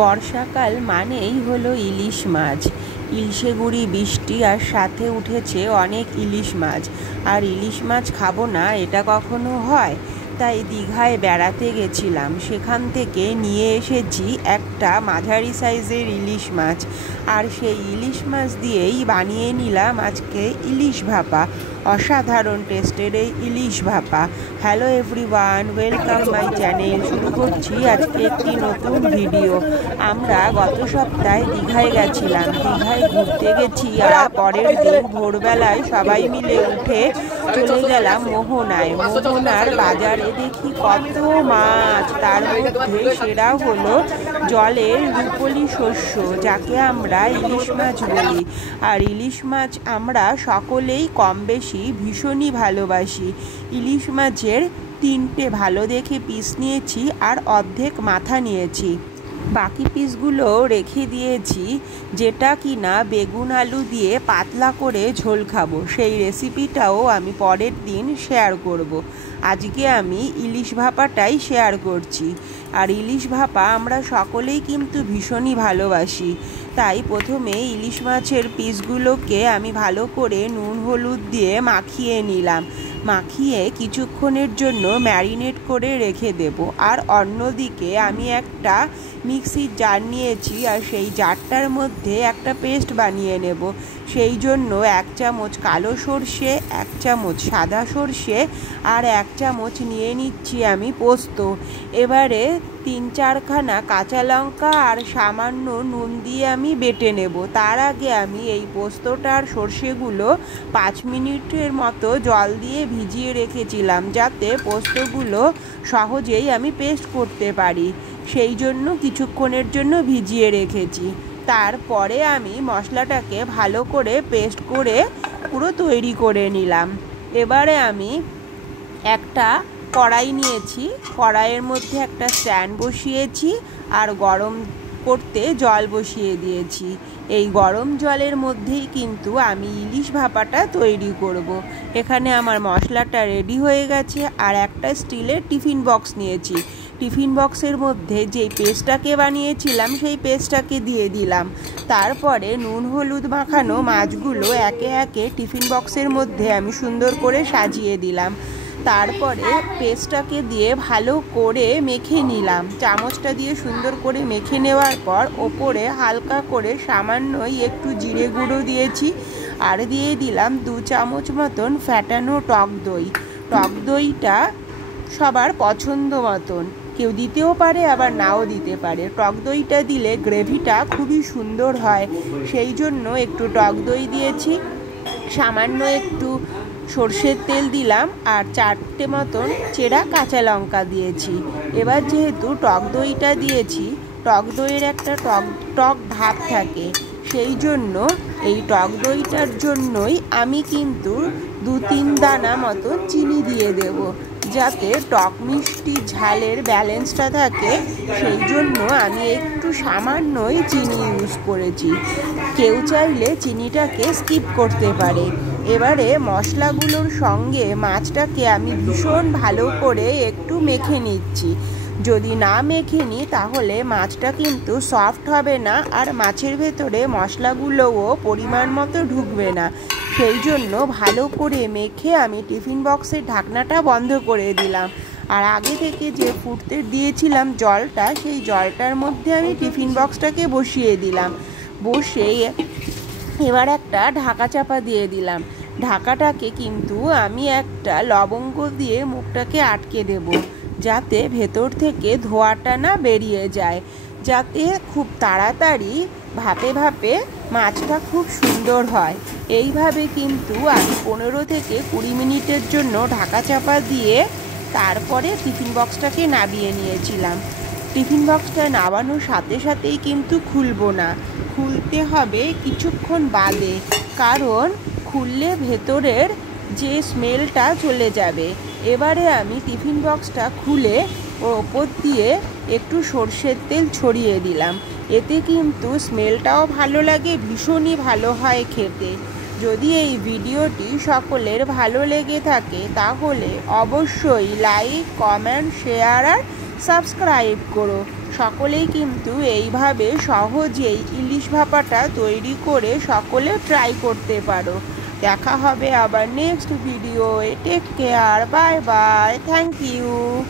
বর্ষাকাল মানেই হলো ইলিশ মাছ। ইলশে গুঁড়ি বৃষ্টি আর সাথে উঠেছে অনেক ইলিশ মাছ। আর ইলিশ মাছ খাবো না এটা কখনো হয়? তাই দীঘায় বেড়াতে গেছিলাম, সেখান থেকে নিয়ে এসেছি একটা মাঝারি সাইজের ইলিশ মাছ। আর সেই ইলিশ মাছ দিয়েই বানিয়ে নিলাম আজকে ইলিশ ভাপা। অসাধারণ টেস্টের এই ইলিশ ভাপা। Hello everyone, welcome my channel. শুরু করছি আজকে একটি নতুন ভিডিও। আমরা গত সপ্তাহে দীঘায় গেছিলাম, দীঘায় ঘুরতে গেছি। আর পরের দিন ভোরবেলায় সবাই মিলে উঠে চলে গেলাম মোহনায়। মোহনার বাজারে দেখি কত মাছ, তার মধ্যে সেরা হলো জলের রুপোলি শস্য, যাকে আমরা ইলিশ মাছ বলি। আর ইলিশ মাছ আমরা সকলেই কম বেশি ভীষণই ভালোবাসি। ইলিশ মাছের 3টে ভালো দেখে পিস নিয়েছি আর অর্ধেক মাথা নিয়েছি। বাকি পিসগুলো রেখে দিয়েছি, যেটা কিনা বেগুন আলু দিয়ে পাতলা করে ঝোল খাবো। সেই রেসিপিটাও আমি পরের দিন শেয়ার করব। আজকে আমি ইলিশ ভাপাটাই শেয়ার করছি। আর ইলিশ ভাপা আমরা সকলেই কিন্তু ভীষণই ভালোবাসি। তাই প্রথমে ইলিশ মাছের পিসগুলোকে আমি ভালো করে নুন হলুদ দিয়ে মাখিয়ে নিলাম। মাখিয়ে কিছুক্ষণের জন্য ম্যারিনেট করে রেখে দেব। আর অন্যদিকে আমি একটা মিক্সির জার নিয়েছি, আর সেই জারটার মধ্যে একটা পেস্ট বানিয়ে নেব। সেই জন্য 1 চামচ কালো সর্ষে, 1 চামচ সাদা সর্ষে আর 1 চামচ নিয়ে নিচ্ছি আমি পোস্ত। এবারে 3-4 খানা কাঁচা লঙ্কা আর সামান্য নুন দিয়ে আমি বেটে নেব। তার আগে আমি এই পোস্তটার সর্ষেগুলো 5 মিনিটের মতো জল দিয়ে ভিজিয়ে রেখেছিলাম, যাতে পোস্তগুলো সহজেই আমি পেস্ট করতে পারি। সেই জন্য কিছুক্ষণের জন্য ভিজিয়ে রেখেছি। তারপরে আমি মশলাটাকে ভালো করে পেস্ট করে পুরো তৈরি করে নিলাম। এবারে আমি একটা কড়াই নিয়েছি, কড়াইয়ের মধ্যে একটা স্ট্যান্ড বসিয়েছি আর গরম করতে জল বসিয়ে দিয়েছি। এই গরম জলের মধ্যেই কিন্তু আমি ইলিশ ভাপাটা তৈরি করব। এখানে আমার মশলাটা রেডি হয়ে গেছে। আর একটা স্টিলের টিফিন বক্স নিয়েছি। টিফিন বক্সের মধ্যে যেই পেস্টটাকে বানিয়েছিলাম সেই পেস্টটাকে দিয়ে দিলাম। তারপরে নুন হলুদ মাখানো মাছগুলো একে একে টিফিন বক্সের মধ্যে আমি সুন্দর করে সাজিয়ে দিলাম। তারপরে পেস্টটাকে দিয়ে ভালো করে মেখে নিলাম। চামচটা দিয়ে সুন্দর করে মেখে নেওয়ার পর ওপরে হালকা করে সামান্যই একটু জিরে গুঁড়ো দিয়েছি। আর দিয়ে দিলাম 2 চামচ মতন ফ্যাটানো টক দই। টক দইটা সবার পছন্দ মতন, কেউ দিতেও পারে আবার নাও দিতে পারে। টক দইটা দিলে গ্রেভিটা খুবই সুন্দর হয়, সেই জন্য একটু টক দই দিয়েছি। সামান্য একটু সর্ষের তেল দিলাম আর 4টে মতন চেরা কাঁচা লঙ্কা দিয়েছি। এবার যেহেতু টক দইটা দিয়েছি, টক দইয়ের একটা টক ভাব থাকে, সেই জন্য এই টক দইটার জন্যই আমি কিন্তু 2-3 দানা মতো চিনি দিয়ে দেব, যাতে টক মিষ্টি ঝালের ব্যালেন্সটা থাকে। সেই জন্য আমি একটু সামান্যই চিনি ইউজ করেছি। কেউ চাইলে চিনিটাকে স্কিপ করতে পারে। এবারে মশলাগুলোর সঙ্গে মাছটাকে আমি ভীষণ ভালো করে একটু মেখে নিচ্ছি। যদি না মেখে নিই তাহলে মাছটা কিন্তু সফট হবে না, আর মাছের ভেতরে মশলাগুলোও পরিমাণ মতো ঢুকবে না। সেই জন্য ভালো করে মেখে আমি টিফিন বক্সের ঢাকনাটা বন্ধ করে দিলাম। আর আগে থেকে যে ফুটতে দিয়েছিলাম জলটা, সেই জলটার মধ্যে আমি টিফিন বক্সটাকে বসিয়ে দিলাম। বসে এবার একটা ঢাকা চাপা দিয়ে দিলাম। ঢাকাটাকে কিন্তু আমি একটা লবঙ্গ দিয়ে মুখটাকে আটকে দেব, যাতে ভেতর থেকে ধোঁয়াটা না বেরিয়ে যায়, যাতে খুব তাড়াতাড়ি ভাপে ভাপে মাছটা খুব সুন্দর হয়। এইভাবে কিন্তু আমি 15 থেকে 20 মিনিটের জন্য ঢাকা চাপা দিয়ে তারপরে টিফিন বক্সটাকে নামিয়ে নিয়েছিলাম। টিফিন বক্সটা নামানোর সাথে সাথেই কিন্তু খুলবো না, খুলতে হবে কিছুক্ষণ বাদে, কারণ খুললে ভেতরের যে স্মেলটা চলে যাবে। এবারে আমি টিফিন বক্সটা খুলে ওপর দিয়ে একটু সর্ষের তেল ছড়িয়ে দিলাম। এতে কিন্তু স্মেলটাও ভালো লাগে, ভীষণই ভালো হয় খেতে। যদি এই ভিডিওটি সকলের ভালো লেগে থাকে তাহলে অবশ্যই লাইক, কমেন্ট, শেয়ার আর সাবস্ক্রাইব করো। সকলেই কিন্তু এইভাবে সহজেই ইলিশ ভাপাটা তৈরি করে সকলে ট্রাই করতে পারো। দেখা হবে আবার নেক্সট ভিডিওয়ে। Take care, bye bye, thank you.